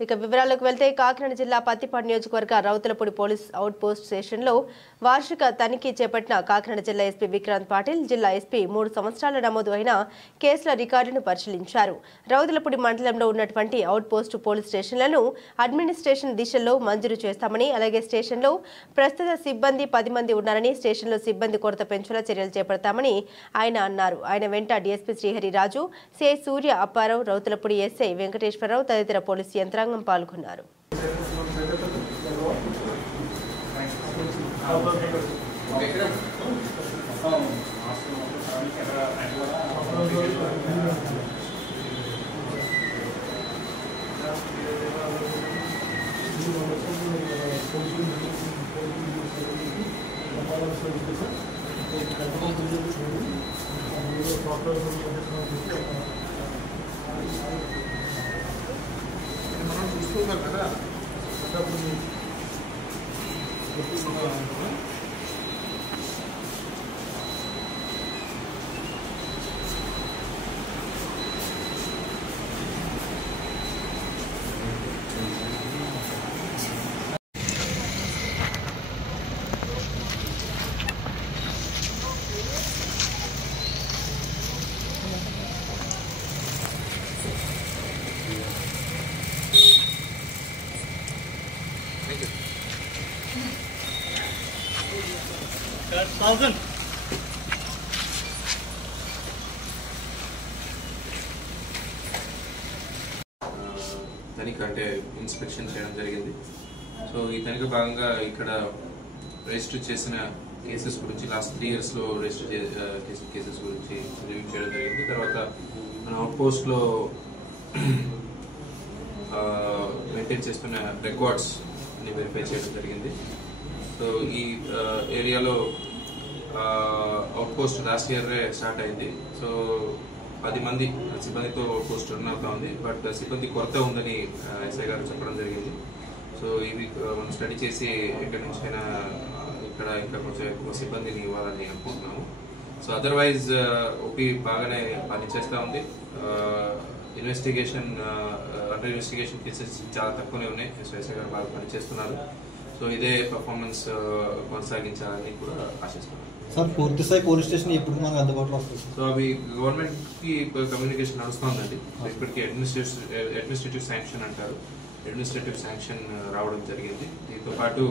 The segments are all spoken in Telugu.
ఇక వివరాలకు వెళ్తే కాకినాడ జిల్లా పత్తిపాడు నియోజకవర్గ రౌతులపూడి పోలీస్ అవుట్ పోస్ట్ స్టేషన్లో వార్షిక తనిఖీ చేపట్టిన కాకినాడ జిల్లా ఎస్పీ విక్రాంత్ పాటిల్ జిల్లా ఎస్పీ 3 సంవత్సరాల నమోదు అయిన కేసుల రికార్డును పరిశీలించారు. రౌతులపూడి మండలంలో ఉన్నటువంటి అవుట్ పోస్ట్ పోలీస్ స్టేషన్లను అడ్మినిస్ట్రేషన్ దిశలో మంజూరు చేస్తామని, అలాగే స్టేషన్లో ప్రస్తుత సిబ్బంది 10 మంది ఉన్నారని, స్టేషన్లో సిబ్బంది కొరత పెంచేలా చర్యలు చేపడతామని ఆయన అన్నారు. ఆయన వెంట డీఎస్పీ శ్రీహరిరాజు, సిఐ సూర్య అప్పారావు, రౌతులపూడి ఎస్ఐ వెంకటేశ్వరరావు తదితర పోలీసు యంత్రాంగం పాల్గొన్నారు. తనిఖీ అంటే ఇన్స్పెక్షన్ చేయడం జరిగింది. సో ఈ తనిఖీ భాగంగా ఇక్కడ రిజిస్టర్ చేసిన కేసెస్ గురించి లాస్ట్ 3 years లో రిజిస్టర్ కేసెస్ గురించి రివ్యూ చేయడం జరిగింది. తర్వాత మన అవుట్ పోస్ట్ లో మెయింటైన్ చేస్తున్న రికార్డ్స్ ని వెరిఫై చేయడం జరిగింది. సో ఈ ఏరియాలో out post last year start అయింది. సో 10 మంది సిబ్బందితో అవుట్ పోస్ట్ రన్ అవుతా ఉంది. బట్ సిబ్బంది కొరత ఉందని ఎస్ఐ గారు చెప్పడం జరిగింది. సో ఇది మనం స్టడీ చేసి ఎక్కడి నుంచైనా ఇక్కడ ఇంకా కొంచెం ఎక్కువ సిబ్బందిని ఇవ్వాలని అనుకుంటున్నాము. సో అదర్వైజ్ ఓపీ బాగానే పనిచేస్తూ ఉంది. అండర్ ఇన్వెస్టిగేషన్ కేసెస్ చాలా తక్కువనే ఉన్నాయి. సో ఎస్ఐ గారు బాగా పనిచేస్తున్నారు. సో ఇదే పర్ఫార్మెన్స్ కొనసాగించాలని కూడా ఆశిస్తున్నాను. సార్ పూర్తి స్థాయి పోలీస్ స్టేషన్ ఎప్పుడు మనకు అందుబాటులో వస్తుంది? సో అవి గవర్నమెంట్ కి కమ్యూనికేషన్ నడుస్తుందండి. ఇప్పటికి అడ్మినిస్ట్రేటివ్ శాంక్షన్ అంటారు, అడ్మినిస్ట్రేటివ్ శాంక్షన్ రావడం జరిగింది. దీంతో పాటు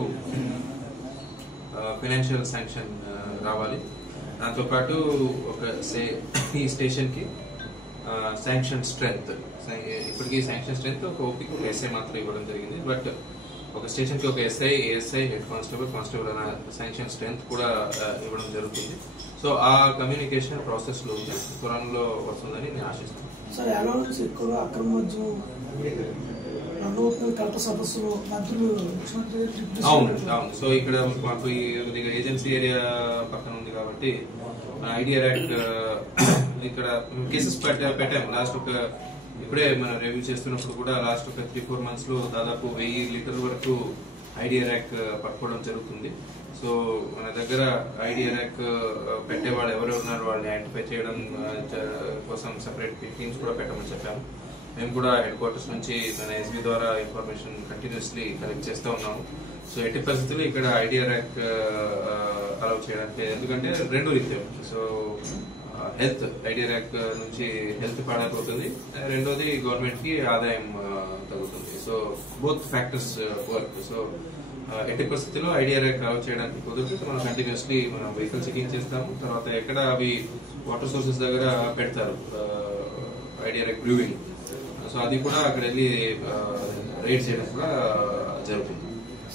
ఫైనాన్షియల్ శాంక్షన్ రావాలి. దాంతో పాటు ఈ స్టేషన్ కి శాంక్షన్ స్ట్రెంగ్త్, ఇప్పటికీ శాంక్షన్ స్ట్రెంగ్త్ ఒక ఓపీకి ఒక ఎస్ఐ మాత్రం ఇవ్వడం జరిగింది. బట్ ఒక స్టేషన్ కి ఒక ఎస్ఐ, ఏఎస్ఐ, హెడ్ కానిస్టేబుల్ అన్న శాంక్షన్ స్ట్రెంగ్త్ కూడా ఇవ్వడం జరుగుతుంది. సో ఆ కమ్యూనికేషన్ ప్రాసెస్ లో ఉంది, త్వరలో వస్తుందని నేను ఆశిస్తున్నాను. సార్ అలౌన్స్ ఎక్కువ అక్రమ మద్యం కలెక్టర్ సదస్సులు మంత్రులు అవును. సో ఇక్కడ మాకు ఏజెన్సీ ఏరియా పక్కన ఉంది కాబట్టి ఐడియా యాక్ట్ ఇక్కడ కేసెస్ పెట్టాము. లాస్ట్ ఇప్పుడే మనం రివ్యూ చేస్తున్నప్పుడు కూడా లాస్ట్ ఒక 3-4 months లో దాదాపు 1000 లీటర్ల వరకు ఐడియా ర్యాక్ పట్టుకోవడం జరుగుతుంది. సో మన దగ్గర ఐడియా ర్యాక్ పెట్టేవాళ్ళు ఎవరు ఉన్నారు వాళ్ళని ఐడెంటిఫై చేయడం కోసం సెపరేట్ టీమ్స్ కూడా పెట్టమని చెప్పాము. మేము కూడా హెడ్ క్వార్టర్స్ నుంచి మన ఎస్బీ ద్వారా ఇన్ఫర్మేషన్ కంటిన్యూస్లీ కలెక్ట్ చేస్తూ ఉన్నాము. సో ఎట్టి పరిస్థితుల్లో ఇక్కడ ఐడియా ర్యాక్ అలౌ చేయడానికి, ఎందుకంటే 2 రీత్యా. సో హెల్త్, ఐడియా ర్యాక్ నుంచి హెల్త్ పాడైపోతుంది, రెండోది గవర్నమెంట్ కి ఆదాయం తగ్గుతుంది. So both factors work. So ఎట్టి పరిస్థితుల్లో ఐడియా ర్యాక్ అలౌ చేయడానికి కుదిరితే మనం కంటిన్యూస్లీ మనం వెహికల్ చెకింగ్ చేస్తాము. తర్వాత ఎక్కడ అవి వాటర్ సోర్సెస్ దగ్గర పెడతారు ఐడియా ర్యాక్ బ్రూవింగ్, సో అది కూడా అక్కడ వెళ్ళి రైడ్ చేయడం కూడా జరుగుతుంది.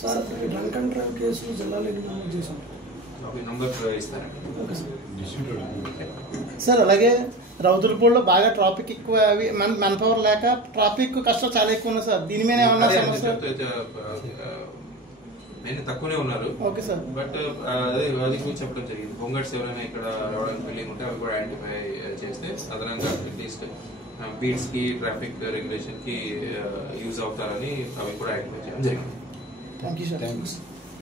సార్ డ్రంక్ అండ్ డ్రైవ్ కేసులు జిల్లాలో నమోదు చేశాం, నంబర్ ఇస్తారండి. సార్ అలాగే రౌతులపూడిలో బాగా ట్రాఫిక్ ఎక్కువ, మెన్ పవర్ లేక ట్రాఫిక్ కష్టం చాలా ఎక్కువ ఉంది సార్. దీని మీద ఏమన్నా సమస్య? నేను తక్కువనే ఉన్నారు. Okay sir. బట్ అది కూడా చెప్పడం జరిగింది. హోంగార్డ్స్ ఎవరైనా ఇక్కడ రావడానికి బిల్డింగ్ ఉంటే అవి కూడా ఐడెంటిఫై చేస్తే అదనంగా అట్లీస్ట్ బీట్స్ కి ట్రాఫిక్ రెగ్యులేషన్ కి యూజ్ అవుతారని అవి కూడా ఐడెంటిఫై చేయడం జరిగింది. Thank you sir.